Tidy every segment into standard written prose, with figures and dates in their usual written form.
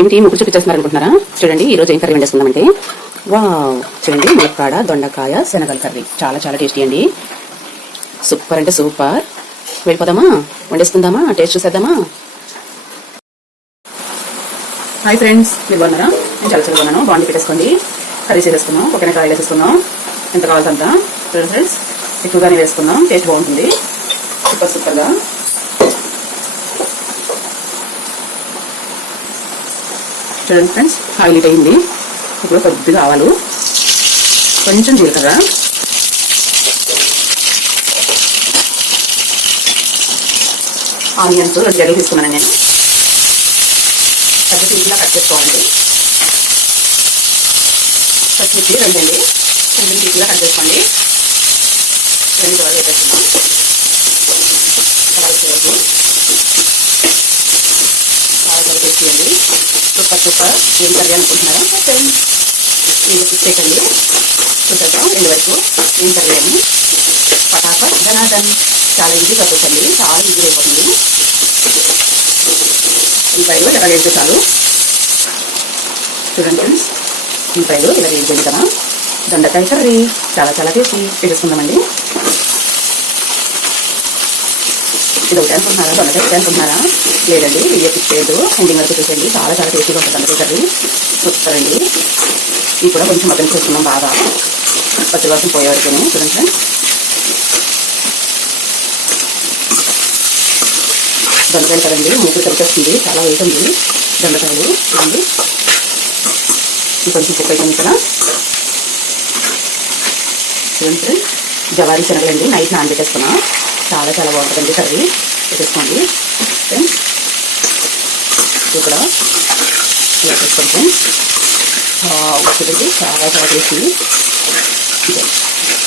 ఏమిటి ముగ్గురు చూపించేస్తున్నారు అనుకుంటున్నారా? చూడండి ఈ రోజు ఏం కర్రీ వండేసుకుందామంటే, వావ్ చూడండి, ములక్కాడ దొండకాయ శనగల కర్రీ. చాలా చాలా టేస్టీ అండి. సూపర్ అంటే సూపర్. వెళ్ళిపోదామా, వండేసుకుందామా, టేస్ట్ చూసేద్దామా. హాయ్ ఫ్రెండ్స్, మీరు బాగున్నారా? నేను చాలా చాలా బాగున్నాను. బాండి పెట్టేసుకోండి, కర్రీ చేసేసుకుందాం. ఒకనే కాయలు వేసేసుకుందాం, ఎంత కావాలంత. చూడండి ఫ్రెండ్స్, ఎక్కువగానే వేసుకుందాం, టేస్ట్ బాగుంటుంది. సూపర్ సూపర్గా. చూడండి ఫ్రెండ్స్, ఆయిల్ హీట్ అయింది. ఇప్పుడు కొద్దిగా ఆవాలు, కొంచెం జీలకర్ర, ఆనియన్స్ 2 జడలు తీసుకున్నాను నేను. పెద్ద పీసులా కట్ చేసుకోవాలి. పచ్చిమిర్చి 2 అండి, చిన్న పీసులా కట్ చేసుకోండి. 2 జడలు వేసేస్తున్నాం. చాలా టేస్టీ అండి. Super super. ఏం కర్రీ అనుకుంటున్నారా? మీరు ఫిక్స్ అయిపోయింది. చూసేద్దాం ఎండు వరకు ఏం కర్రీ అని. పటాపట్ ధనాటన్. చాలా ఈజీ ప్రాసెస్ అండి, చాలా ఈజీ అయిపోతుంది. ఉల్లిపాయలు ఇలా వేస్తే చాలు. చూడండి ఫ్రెండ్స్, ఉల్లిపాయలు ఇలా వేయించండి కదా. దొండకాయ కర్రీ చాలా చాలా టేస్టీ. వేసేసుకుందామండి. ఇది ఒకటి అనుకుంటున్నారా? దొండకాయ ఒకటి అనుకుంటున్నారా? లేదండి, వీడియో ఫిక్స్ చేయదు, ఎండింగ్ వరకు చూసేయండి. చాలా చాలా టేస్టీగా ఉంటుంది దొండకాయ కర్రీ. సూపర్ అండి. ఇది కూడా కొంచెం మటన్ చేసుకున్నాం బాగా, పచ్చివాసన పోయే వరకు. చూడండి ఫ్రెండ్స్, దొండకాయలు కదండి, మూకుడు కలిపేస్తుంది, చాలా వెయిట్ ఉంది దొండకాయలు. చూడండి, కొంచెం కుక్ అయిపోయింది కదా. చూడండి ఫ్రెండ్స్, జవారీ శనగలండి, నైట్ నానబెట్టేసుకున్నాం. చాలా చాలా బాగుంటుందండి కర్రీ. పెట్టేసుకోండి ఫ్రెండ్స్. ఇక్కడ ఇలా చేసుకోండి ఫ్రెండ్స్. చూడండి, చాలా చాలా టేస్టీ.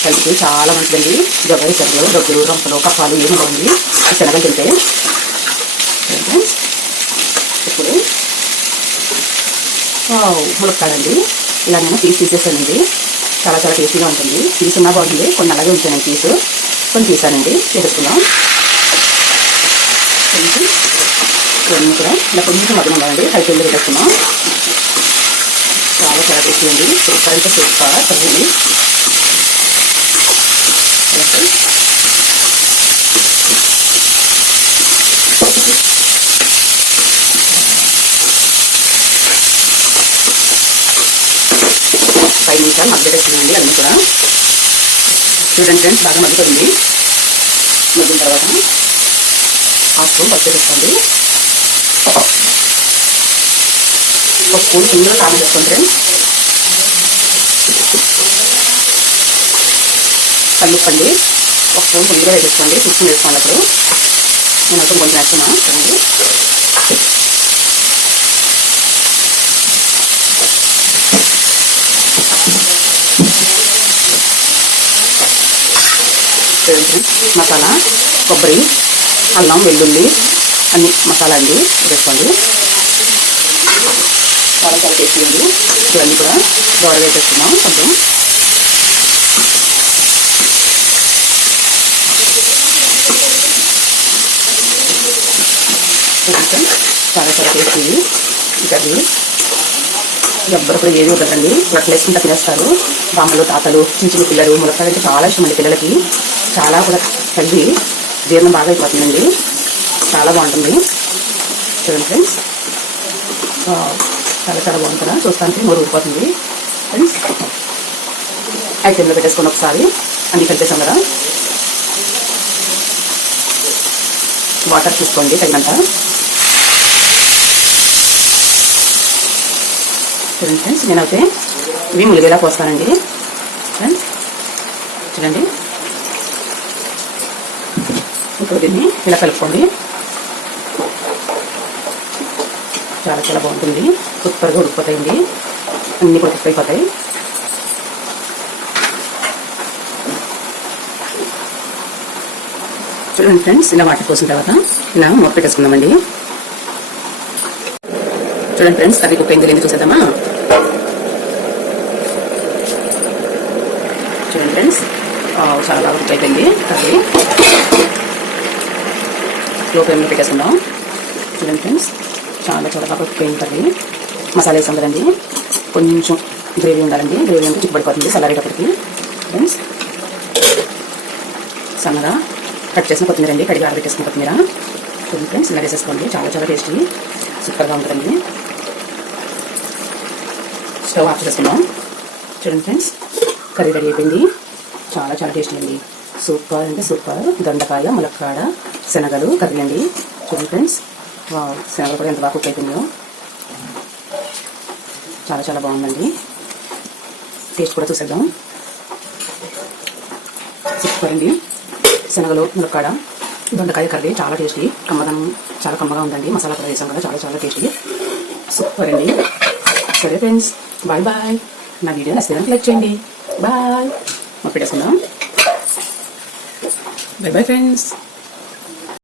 కలిపి చాలా మంచిదండి. జవారీ శనగలు డబ్బులు రంపలు కప్పాలు ఏమి బాగుంది శనగలు తింటే. ఫ్రెండ్స్, ఇప్పుడు ములక్కాడండి, ఇలా నేను తీసేసానండి. చాలా చాలా టేస్టీగా ఉంటుంది. తీసున్నా బాగుంటుంది, కొన్ని అలాగే ఉంచాను పీసు, కొన్ని తీసానండి. చేసేసుకుందాం. ఇవన్నీ కూడా ఇలా కొంచెం మగ్నం ఉండాలండి, హై ఫ్లేమ్లో పెట్టేసుకున్నాం. చాలా చాలా టేస్టీ అండి. సూపర్ అంటే సూపర్ కర్రీ. ఫైవ్ నిమిషాలు మగ్గబెట్టేస్తున్నాండి అన్నీ కూడా. చూడండి ఫ్రెండ్స్, బాగా మగ్గుతుంది. మగ్గిన తర్వాత హాఫ్ స్పూన్ పసుపు వేసుకోండి. ఒక స్పూన్ ఇందులో కారం వేసుకోండి ఫ్రెండ్స్. కల్లుప్పండి, ఒక స్పూన్ ఇందులో వేసేసుకోండి. చూసుకుని వేసుకోండి. అప్పుడు నేను అప్పుడు కొంచెం వేస్తున్నాను. చూడండి, మసాలా, కొబ్బరి, అల్లం, వెల్లుల్లి అన్ని మసాలా అండి వేసుకోండి. చాలా చాలా టేస్టీ అండి. ఇవన్నీ కూడా దోర వేసేస్తున్నాం. కొంచెం చాలా చాలా టేస్టీ ఈ కర్రీ. ఎవ్వరు కూడా ఏది వద్దండి, రొట్టెలు వేసుకుంటా తినేస్తారు. బామ్మలు, తాతలు, చిన్న చిన్న పిల్లలు. ములక్కాయ అంటే చాలా ఇష్టం అండి పిల్లలకి. చాలా కూడా కర్రీ జీర్ణం బాగా అయిపోతుందండి. చాలా బాగుంటుంది. చూడండి ఫ్రెండ్స్, చాలా చాలా బాగుంటుందా. చూస్తానికి నోరు ఊరిపోతుంది ఫ్రెండ్స్. ఐటెంలో పెట్టేసుకొని ఒకసారి అన్ని కలిపేసాం కదా. వాటర్ తీసుకోండి తగినంత. చూడండి ఫ్రెండ్స్, నేనైతే ఇవి ములిగేలా పోస్తానండి ఫ్రెండ్స్. చూడండి, ఇప్పుడు దీన్ని ఇలా కలుపుకోండి. చాలా చాలా బాగుంటుంది. సూపర్గా ఉడికిపోతాయండి, అన్నీ కూడా కుక్ అయిపోతాయి. చూడండి ఫ్రెండ్స్, ఇలా వాటర్ పోసిన తర్వాత ఇలా మూత పెట్టేసుకుందామండి. చూడండి ఫ్రెండ్స్, కర్రీ కుక్ అయింది లేదు చూసేద్దామా. చూడండి ఫ్రెండ్స్, చాలా కుక్ అయిపోయింది కర్రీ. లో ఫ్లేమ్లో పెట్టేసుకుందాం. చూడండి ఫ్రెండ్స్, చాలా చాలా బాగా కుక్ అయింది కర్రీ. మసాలా వేసాం కదండి, కొంచెం గ్రేవీ ఉండాలండి. గ్రేవీ అంటే చిక్కుపడిపోతుంది చల్లారేటప్పటికి. ఫ్రెండ్స్ సన్నగా కట్ చేసిన కొత్తిమీర అండి, కడిగి ఆరబెట్టేసిన కొత్తిమీర. చూడండి ఫ్రెండ్స్, ఇలా వేసేసుకోండి. చాలా చాలా టేస్టీ సూపర్గా ఉంటుందండి. స్టవ్ ఆఫ్ చేసుకుందాం. చూడండి ఫ్రెండ్స్, కర్రీ రెడీ అయిపోయింది. చాలా చాలా టేస్టీ అండి. సూపర్ అంటే సూపర్. దొండకాయ, ములక్కాడ, శనగలు కర్రీ అండి. చూడండి ఫ్రెండ్స్, శనగలు కూడా ఎంత బాగా కుక్ అయిపోయిందో. చాలా చాలా బాగుందండి. టేస్ట్ కూడా చూసేద్దాం. సూపర్ అండి. శనగలు, ములక్కాడ, దొండకాయ కర్రీ చాలా టేస్టీ. కమ్మదనం చాలా కమ్మగా ఉందండి. మసాలా కూడా వేసాం కదా, చాలా చాలా టేస్టీ. సూపర్ అండి. సరే ఫ్రెండ్స్, బాయ్ బాయ్. నా వీడియో నచ్చితే లైక్ చేయండి. బాయ్. పెట్టేసుకుందాం. By bye friends.